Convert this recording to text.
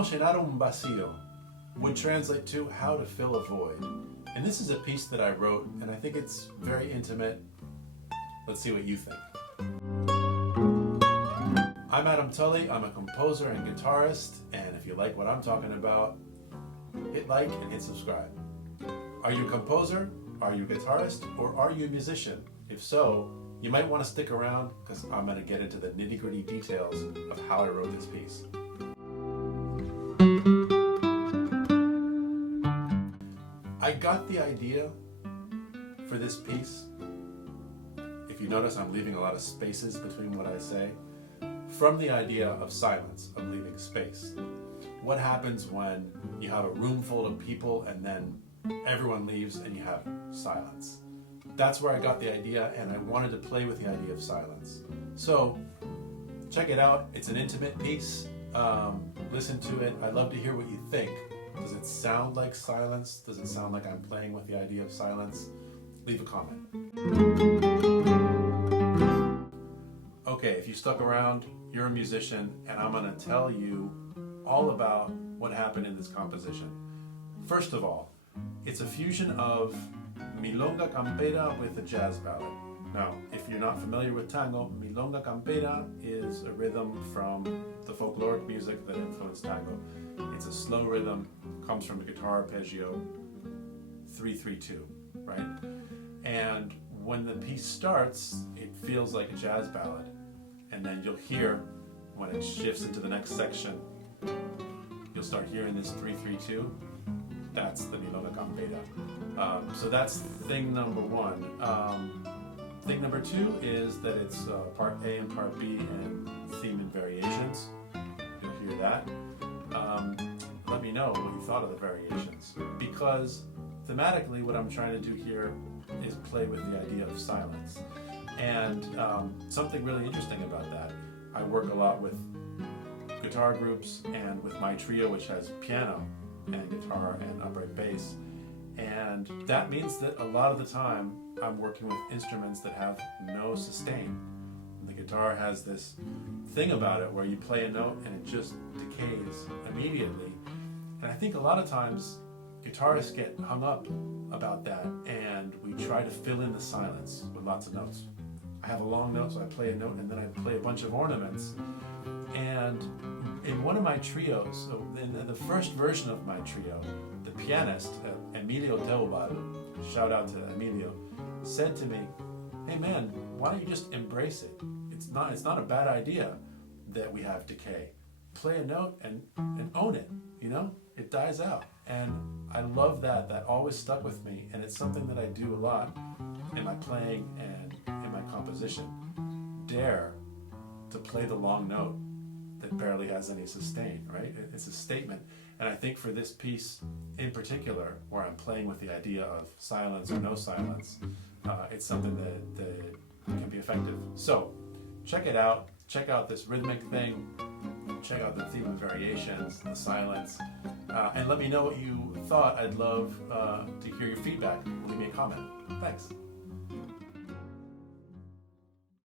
Cómo Llenar un Vacío would translate to how to fill a void. And this is a piece that I wrote, and I think it's very intimate. Let's see what you think. I'm Adam Tully. I'm a composer and guitarist, and if you like what I'm talking about, hit like and hit subscribe. Are you a composer? Are you a guitarist? Or are you a musician? If so, you might want to stick around because I'm going to get into the nitty-gritty details of how I wrote this piece. I got the idea for this piece, if you notice I'm leaving a lot of spaces between what I say, from the idea of silence, of leaving space. What happens when you have a room full of people and then everyone leaves and you have silence? That's where I got the idea, and I wanted to play with the idea of silence. So check it out. It's an intimate piece. Listen to it. I'd love to hear what you think. Does it sound like silence? Does it sound like I'm playing with the idea of silence? Leave a comment. Okay, if you stuck around, you're a musician, and I'm going to tell you all about what happened in this composition. First of all, it's a fusion of milonga campera with a jazz ballad. Now, if you're not familiar with tango, milonga campera is a rhythm from the folkloric music that influenced tango. It's a slow rhythm, comes from a guitar arpeggio, 3-3-2, right? And when the piece starts, it feels like a jazz ballad. And then you'll hear, when it shifts into the next section, you'll start hearing this 3-3-2. That's the milonga campera. So that's thing number one. Thing number two is that it's part A and part B and theme and variations. You'll hear that. Let me know what you thought of the variations, because thematically what I'm trying to do here is play with the idea of silence. And something really interesting about that, I work a lot with guitar groups and with my trio, which has piano and guitar and upright bass. And that means that a lot of the time I'm working with instruments that have no sustain. The guitar has this thing about it where you play a note and it just decays immediately. And I think a lot of times guitarists get hung up about that, and we try to fill in the silence with lots of notes. I have a long note, so I play a note and then I play a bunch of ornaments. And in one of my trios, so in the first version of my trio, the pianist, Emilio Teobal, shout out to Emilio, said to me, "Hey man, why don't you just embrace it? It's not a bad idea that we have decay. Play a note and own it, you know? It dies out." And I love that. That always stuck with me, and it's something that I do a lot in my playing and in my composition. Dare to play the long note that barely has any sustain, right? It's a statement. And I think for this piece in particular, where I'm playing with the idea of silence or no silence, it's something that can be effective. So check it out. Check out this rhythmic thing. Check out the theme and variations, the silence, and let me know what you thought. I'd love to hear your feedback. Leave me a comment. Thanks.